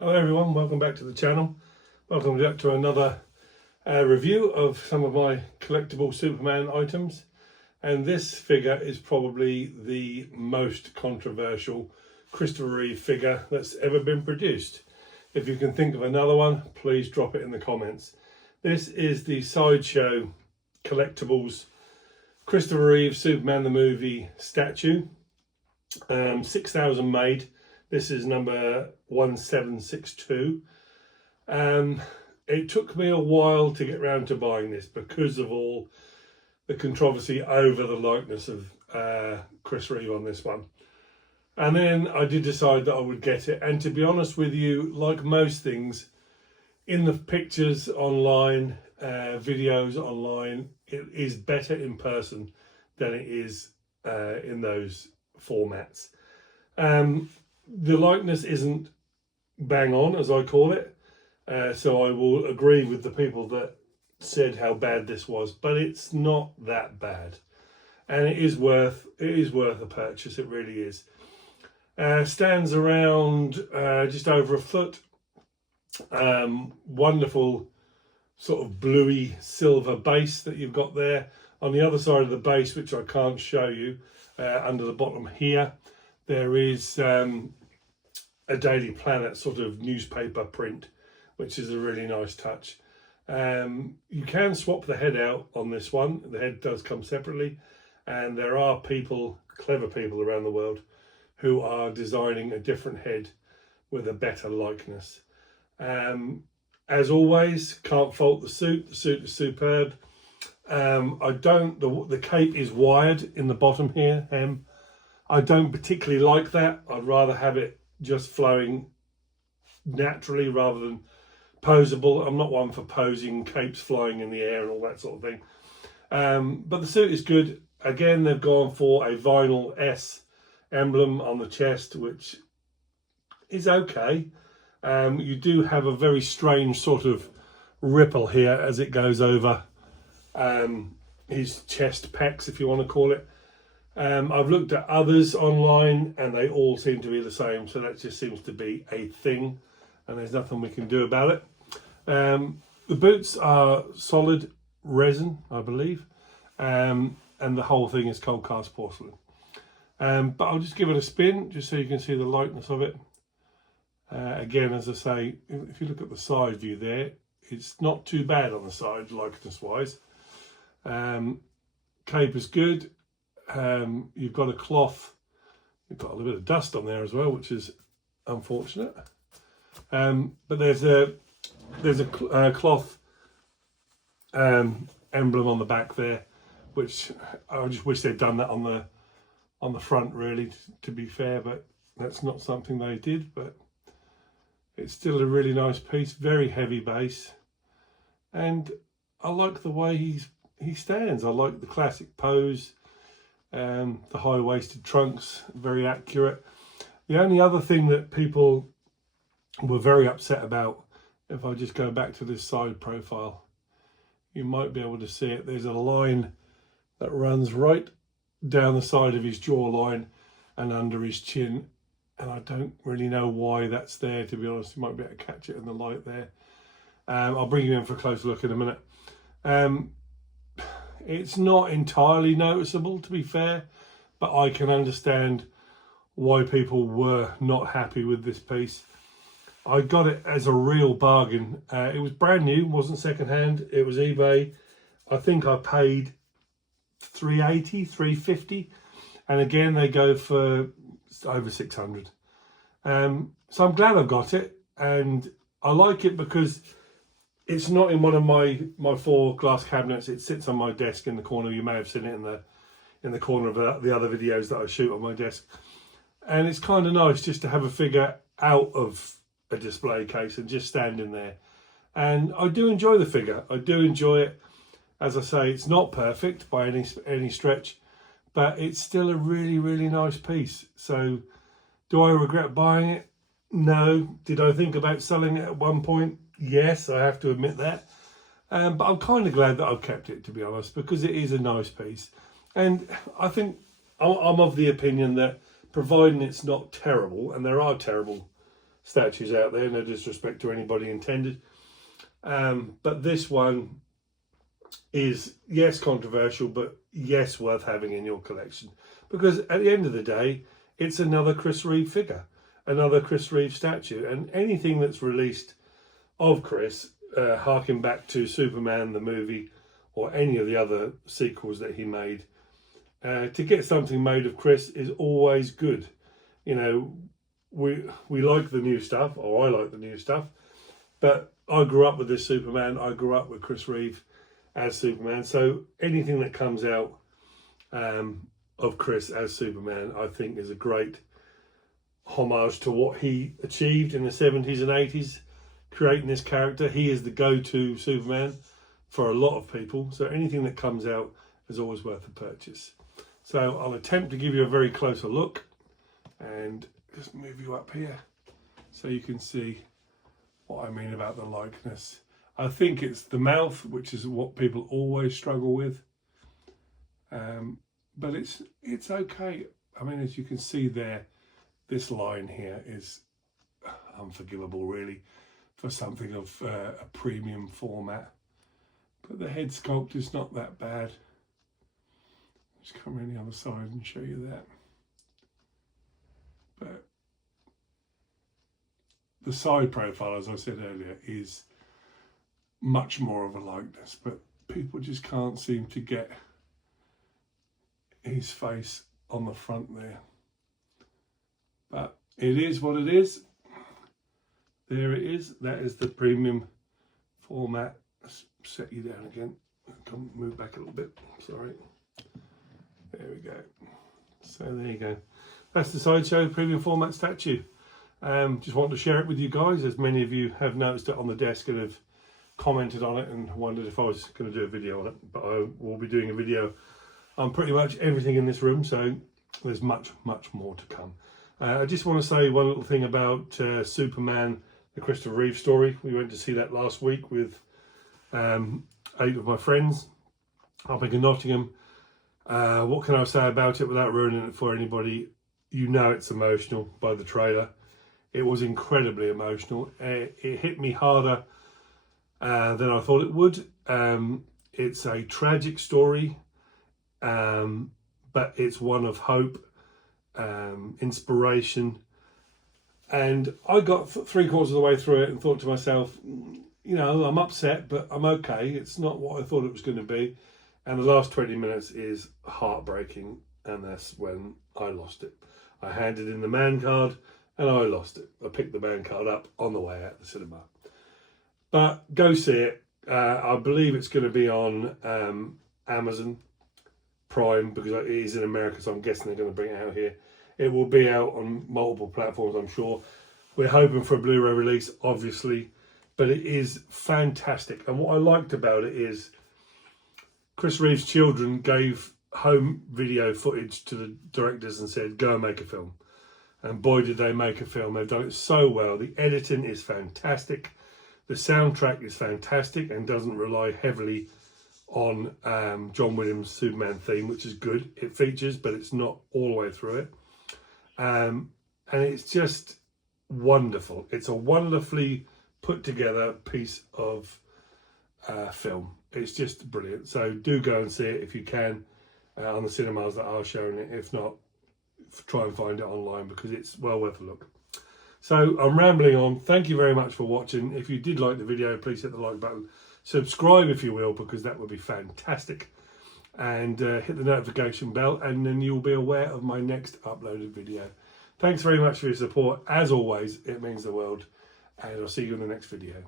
Hello everyone, welcome back to the channel. Welcome back to another review of some of my collectible Superman items. And this figure is probably the most controversial Christopher Reeve figure that's ever been produced. If you can think of another one, please drop it in the comments. This is the Sideshow Collectables Christopher Reeve Superman the movie statue. 6,000 made. This is number 1762. It took me a while to get round to buying this because of all the controversy over the likeness of Chris Reeve on this one. And then I did decide that I would get it. And to be honest with you, like most things, in the pictures online, videos online, it is better in person than it is in those formats. The likeness isn't bang on, as I call it, so I will agree with the people that said how bad this was, but it's not that bad, and it is worth a purchase. It really is. Stands around just over a foot. Wonderful sort of bluey silver base that you've got there. On the other side of the base, which I can't show you, under the bottom here, there is a Daily Planet sort of newspaper print, which is a really nice touch. You can swap the head out on this one. The head does come separately, and there are people, clever people around the world, who are designing a different head with a better likeness. As always, can't fault the suit. The suit is superb. The cape is wired in the bottom here, hem. I don't particularly like that. I'd rather have it just flowing naturally rather than posable. I'm not one for posing, capes flying in the air and all that sort of thing. But the suit is good. Again, they've gone for a vinyl S emblem on the chest, which is okay. You do have a very strange sort of ripple here as it goes over his chest pecs, if you want to call it. I've looked at others online and they all seem to be the same, so that just seems to be a thing and there's nothing we can do about it. The boots are solid resin, I believe, and the whole thing is cold cast porcelain. But I'll just give it a spin just so you can see the lightness of it. Again, as I say, if you look at the side view there, it's not too bad on the side likeness wise. Cape is good. You've got a cloth, you've got a little bit of dust on there as well, which is unfortunate. But there's a cloth emblem on the back there, which I just wish they'd done that on the front, really, to be fair, but that's not something they did. But it's still a really nice piece, very heavy base, and I like the way he stands. I like the classic pose. The high-waisted trunks, very accurate. The only other thing that people were very upset about, if I just go back to this side profile, you might be able to see it. There's a line that runs right down the side of his jawline and under his chin, and I don't really know why that's there, to be honest. You might be able to catch it in the light there. I'll bring you in for a close look in a minute. It's not entirely noticeable, to be fair, but I can understand why people were not happy with this piece. I got it as a real bargain. It was brand new, wasn't secondhand. It was eBay. I think I paid $380, $350, and again they go for over $600. So I'm glad I got it, and I like it because it's not in one of my four glass cabinets. It sits on my desk in the corner. You may have seen it in the corner of the other videos that I shoot on my desk. And it's kind of nice just to have a figure out of a display case and just standing there. And I do enjoy the figure. I do enjoy it. As I say, it's not perfect by any stretch, but it's still a really, really nice piece. So do I regret buying it? No. Did I think about selling it at one point? Yes, I have to admit that. But I'm kind of glad that I've kept it, to be honest, because it is a nice piece. And I think I'm of the opinion that providing it's not terrible, and there are terrible statues out there, no disrespect to anybody intended. But this one is, yes, controversial, but yes, worth having in your collection. Because at the end of the day, it's another Chris Reeve figure, another Chris Reeve statue. And anything that's released of Chris, harking back to Superman, the movie, or any of the other sequels that he made, to get something made of Chris is always good. You know, we like the new stuff, or I like the new stuff, but I grew up with this Superman. I grew up with Chris Reeve as Superman. So anything that comes out of Chris as Superman, I think is a great homage to what he achieved in the 70s and 80s, creating this character. He is the go-to Superman for a lot of people. So anything that comes out is always worth a purchase. So I'll attempt to give you a very closer look and just move you up here so you can see what I mean about the likeness. I think it's the mouth, which is what people always struggle with. But it's okay. I mean, as you can see there, this line here is unforgivable, really, for something of a premium format. But the head sculpt is not that bad. Just come around the other side and show you that. But the side profile, as I said earlier, is much more of a likeness, but people just can't seem to get his face on the front there. But it is what it is. There it is. That is the premium format. Let's set you down again. Come move back a little bit. Sorry. There we go. So there you go. That's the Sideshow premium format statue. Just wanted to share it with you guys, as many of you have noticed it on the desk and have commented on it and wondered if I was going to do a video on it. But I will be doing a video on pretty much everything in this room, so there's much more to come. I just want to say one little thing about Superman, the Christopher Reeve story. We went to see that last week with 8 of my friends up in Nottingham. What can I say about it without ruining it for anybody? You know it's emotional by the trailer. It was incredibly emotional. It hit me harder than I thought it would. It's a tragic story, but it's one of hope, inspiration. And I got 3/4 of the way through it and thought to myself, you know, I'm upset, but I'm okay. It's not what I thought it was going to be. And the last 20 minutes is heartbreaking, and that's when I lost it. I handed in the man card and I lost it. I picked the man card up on the way out the cinema. But go see it. I believe it's going to be on Amazon Prime, because it is in America, so I'm guessing they're going to bring it out here. It will be out on multiple platforms, I'm sure. We're hoping for a Blu-ray release, obviously, but it is fantastic. And what I liked about it is Chris Reeve's children gave home video footage to the directors and said, go and make a film. And boy, did they make a film. They've done it so well. The editing is fantastic. The soundtrack is fantastic and doesn't rely heavily on John Williams' Superman theme, which is good. It features, but it's not all the way through it. And it's just wonderful. It's a wonderfully put together piece of film. It's just brilliant. So do go and see it if you can on the cinemas that are showing it. If not, try and find it online, because it's well worth a look. So I'm rambling on. Thank you very much for watching. If you did like the video, please hit the like button. Subscribe if you will, because that would be fantastic. And hit the notification bell, and then you'll be aware of my next uploaded video. Thanks very much for your support. As always, it means the world. And I'll see you in the next video.